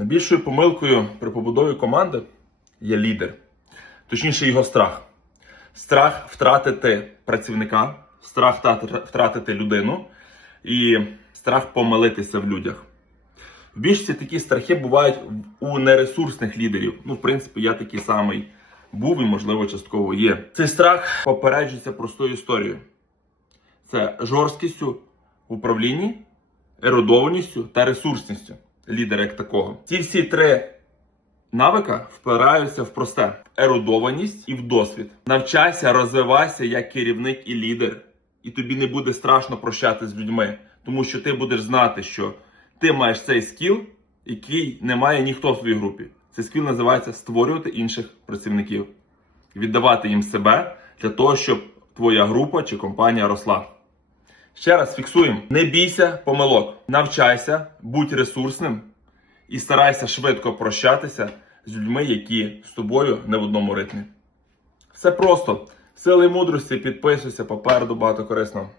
Найбільшою помилкою при побудові команди є лідер, точніше, його страх. Страх втратити працівника, страх втратити- людину і страх помилитися в людях. В більшості такі страхи бувають у нересурсних лідерів. Ну, в принципі, я такий самий був і, можливо, частково є. Цей страх попереджується простою історією: це жорсткістю в управлінні, ерудованістю та ресурсністю лідера як такого. Ці всі три навика впираються в просте: ерудованість і в досвід. Навчайся, розвивайся як керівник і лідер, і тобі не буде страшно прощати з людьми, тому що ти будеш знати, що ти маєш цей скіл, який не має ніхто в своїй групі. Цей скіл називається створювати інших працівників, віддавати їм себе для того, щоб твоя група чи компанія росла. Ще раз фіксуємо: не бійся помилок, навчайся, будь ресурсним і старайся швидко прощатися з людьми, які з тобою не в одному ритмі. Все просто. Сили мудрості, підписуйся, попереду багато корисного.